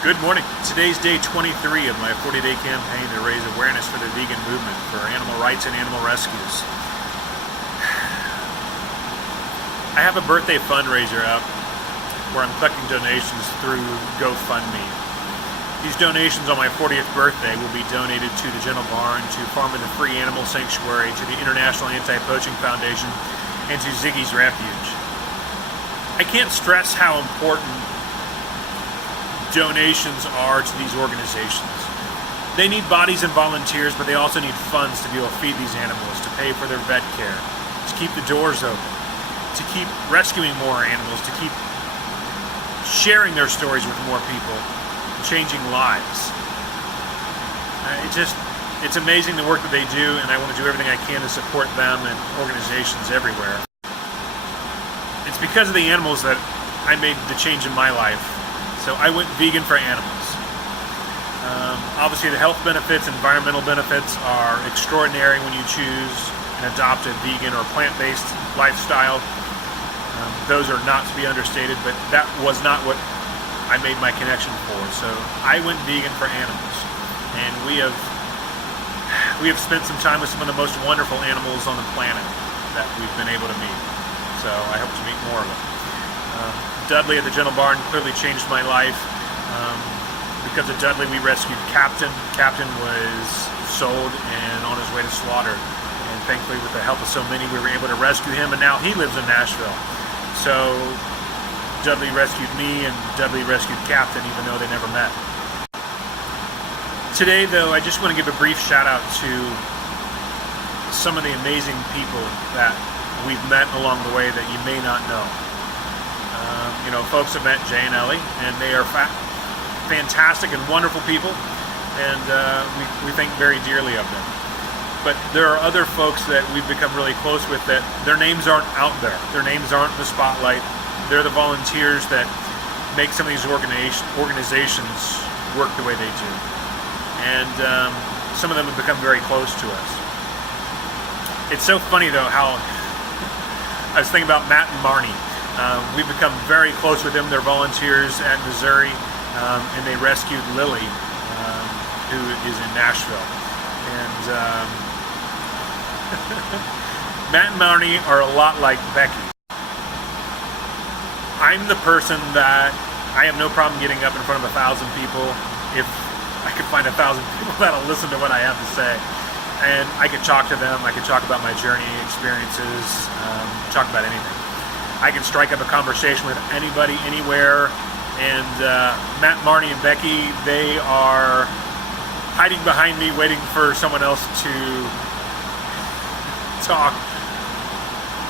Good morning. Today's day 23 of my 40-day campaign to raise awareness for the vegan movement, for animal rights and animal rescues. I have a birthday fundraiser out where I'm collecting donations through GoFundMe. These donations on my 40th birthday will be donated to the Gentle Barn, to Farm and the Free Animal Sanctuary, to the International Anti-Poaching Foundation, and to Ziggy's Refuge. I can't stress how important donations are to these organizations. They need bodies and volunteers, but they also need funds to be able to feed these animals, to pay for their vet care, to keep the doors open, to keep rescuing more animals, to keep sharing their stories with more people, changing lives. It's amazing the work that they do, and I want to do everything I can to support them and organizations everywhere. It's because of the animals that I made the change in my life. So I went vegan for animals. Obviously the health benefits, environmental benefits are extraordinary when you choose and adopt a vegan or plant-based lifestyle. Those are not to be understated, but that was not what I made my connection for. So I went vegan for animals. And we have spent some time with some of the most wonderful animals on the planet that we've been able to meet. So I hope to meet more of them. Dudley at the Gentle Barn clearly changed my life. Because of Dudley, we rescued Captain. Captain was sold and on his way to slaughter. And thankfully, with the help of so many, we were able to rescue him, and now he lives in Nashville. So Dudley rescued me, and Dudley rescued Captain, even though they never met. Today, though, I just want to give a brief shout out to some of the amazing people that we've met along the way that you may not know. Folks have met Jay and Ellie, and they are fantastic and wonderful people, and we think very dearly of them. But there are other folks that we've become really close with that their names aren't out there. Their names aren't in the spotlight. They're the volunteers that make some of these organizations work the way they do. And some of them have become very close to us. It's so funny, though, how I was thinking about Matt and Marnie. We've become very close with them. They're volunteers at Missouri, and they rescued Lily, who is in Nashville. And Matt and Marnie are a lot like Becky. I'm the person that I have no problem getting up in front of 1,000 people if I could find 1,000 people that'll listen to what I have to say. And I could talk to them. I could talk about my journey, experiences, talk about anything. I can strike up a conversation with anybody, anywhere, and Matt, Marnie, and Becky, they are hiding behind me, waiting for someone else to talk.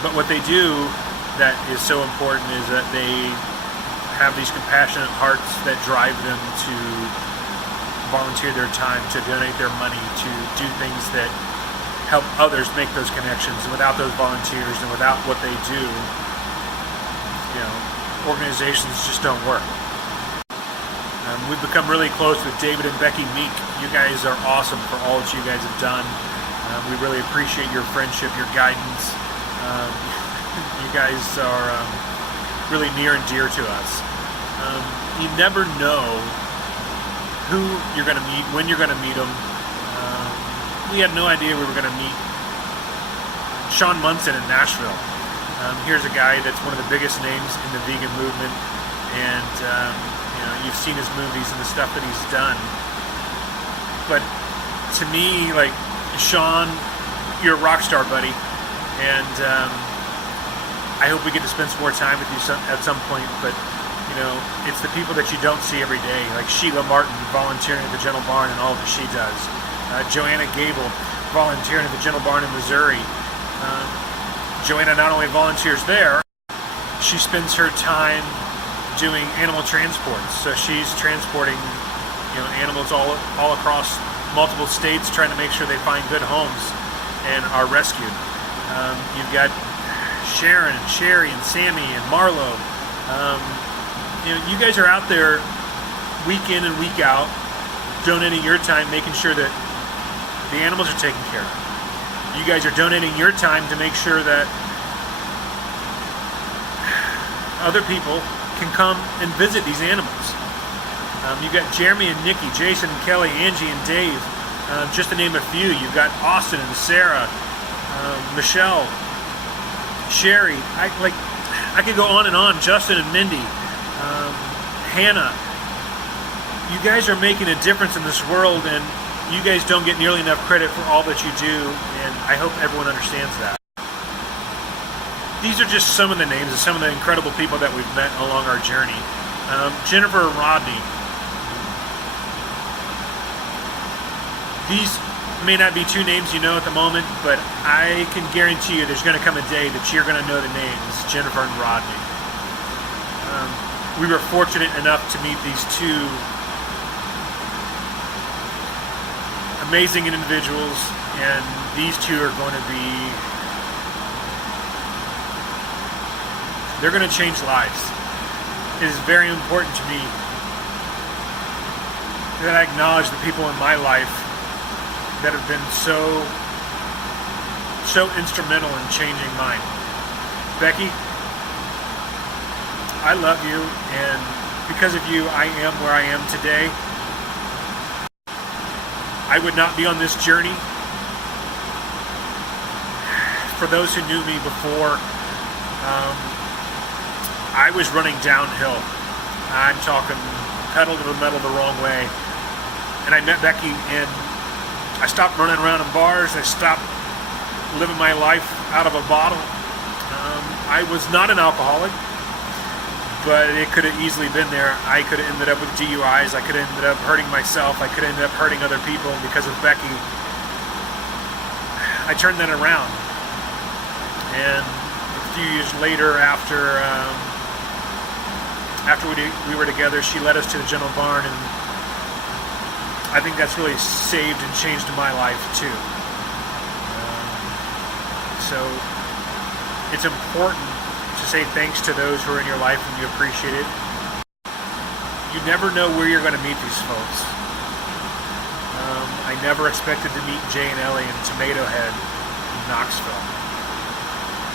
But what they do that is so important is that they have these compassionate hearts that drive them to volunteer their time, to donate their money, to do things that help others make those connections. And without those volunteers and without what they do, organizations just don't work. We've become really close with David and Becky Meek. You guys are awesome for all that you guys have done. We really appreciate your friendship, your guidance. You guys are really near and dear to us. You never know who you're going to meet, when you're going to meet them. We had no idea we were going to meet Sean Munson in Nashville. Here's a guy that's one of the biggest names in the vegan movement, and you've seen his movies and the stuff that he's done. But to me, like, Sean, you're a rock star, buddy, and I hope we get to spend some more time with you at some point. But it's the people that you don't see every day, like Sheila Martin volunteering at the Gentle Barn and all that she does. Joanna Gable volunteering at the Gentle Barn in Missouri. Joanna not only volunteers there, she spends her time doing animal transports. So she's transporting, animals all across multiple states, trying to make sure they find good homes and are rescued. You've got Sharon and Sherry and Sammy and Marlo. You guys are out there week in and week out, donating your time, making sure that the animals are taken care of. You guys are donating your time to make sure that other people can come and visit these animals. You've got Jeremy and Nikki, Jason and Kelly, Angie and Dave, just to name a few. You've got Austin and Sarah, Michelle, Sherry. I could go on and on. Justin and Mindy, Hannah. You guys are making a difference in this world, and you guys don't get nearly enough credit for all that you do, and I hope everyone understands that. These are just some of the names of some of the incredible people that we've met along our journey. Jennifer and Rodney. These may not be two names you know at the moment, but I can guarantee you there's going to come a day that you're going to know the names, Jennifer and Rodney. We were fortunate enough to meet these two amazing individuals, and these two are going to be, they're going to change lives. It is very important to me that I acknowledge the people in my life that have been so instrumental in changing mine. Becky, I love you, and because of you, I am where I am today. I would not be on this journey. For those who knew me before, I was running downhill. I'm talking pedal to the metal the wrong way. And I met Becky, and I stopped running around in bars. I stopped living my life out of a bottle. I was not an alcoholic, but it could have easily been there. I could have ended up with DUIs. I could have ended up hurting myself. I could have ended up hurting other people. And because of Becky, I turned that around. And a few years later, after we were together, she led us to the Gentle Barn, and I think that's really saved and changed my life too. So it's important to say thanks to those who are in your life and you appreciate it. You never know where you're going to meet these folks. I never expected to meet Jay and Ellie in Tomato Head in Knoxville.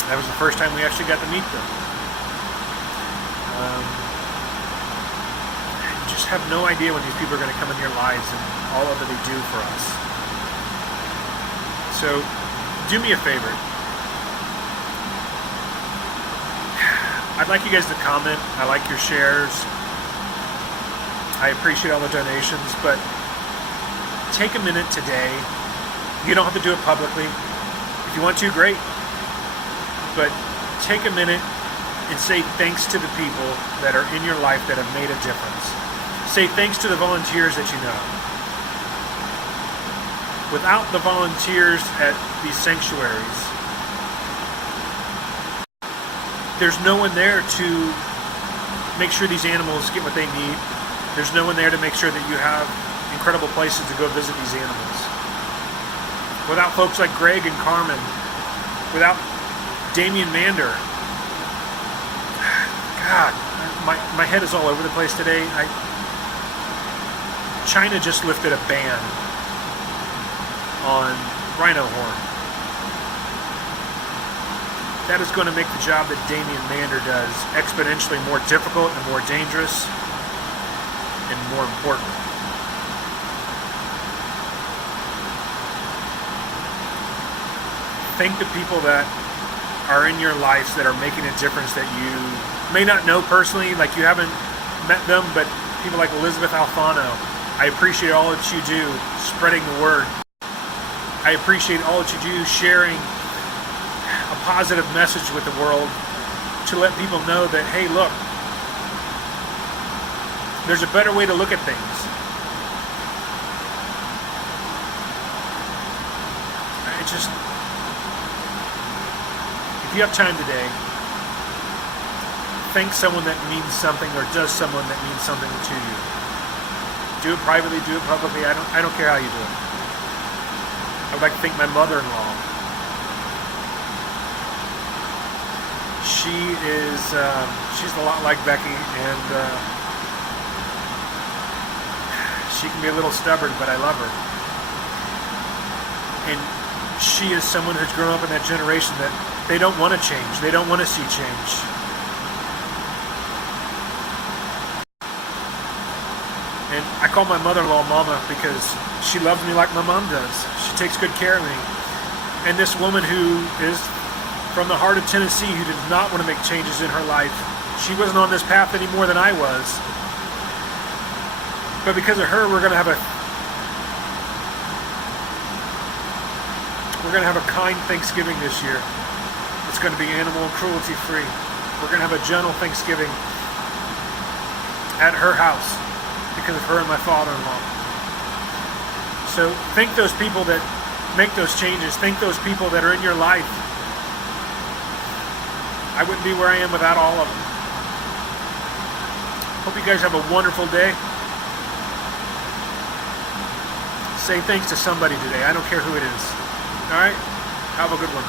That was the first time we actually got to meet them. You just have no idea when these people are going to come into your lives and all that they do for us. So, do me a favor. I'd like you guys to comment. I like your shares. I appreciate all the donations, but take a minute today. You don't have to do it publicly. If you want to, great. But take a minute and say thanks to the people that are in your life that have made a difference. Say thanks to the volunteers that you know. Without the volunteers at these sanctuaries, there's no one there to make sure these animals get what they need. There's no one there to make sure that you have incredible places to go visit these animals. Without folks like Greg and Carmen, without Damian Mander, God, my head is all over the place today. China just lifted a ban on rhino horn. That is going to make the job that Damian Mander does exponentially more difficult and more dangerous and more important. Thank the people that are in your lives that are making a difference that you may not know personally, like you haven't met them, but people like Elizabeth Alfano. I appreciate all that you do spreading the word. I appreciate all that you do sharing a positive message with the world to let people know that, hey, look, there's a better way to look at things. If you have time today, thank someone that means something or does someone that means something to you. Do it privately, do it publicly, I don't care how you do it. I would like to thank my mother-in-law. She's a lot like Becky, and she can be a little stubborn, but I love her. And she is someone who's grown up in that generation that they don't want to change. They don't want to see change. And I call my mother-in-law Mama because she loves me like my mom does. She takes good care of me. And this woman who is from the heart of Tennessee, who did not want to make changes in her life, she wasn't on this path any more than I was. But because of her, we're going to have a kind Thanksgiving this year. It's going to be animal cruelty free. We're going to have a gentle Thanksgiving at her house because of her and my father-in-law. So thank those people that make those changes. Thank those people that are in your life. I wouldn't be where I am without all of them. Hope you guys have a wonderful day. Say thanks to somebody today. I don't care who it is. All right? Have a good one.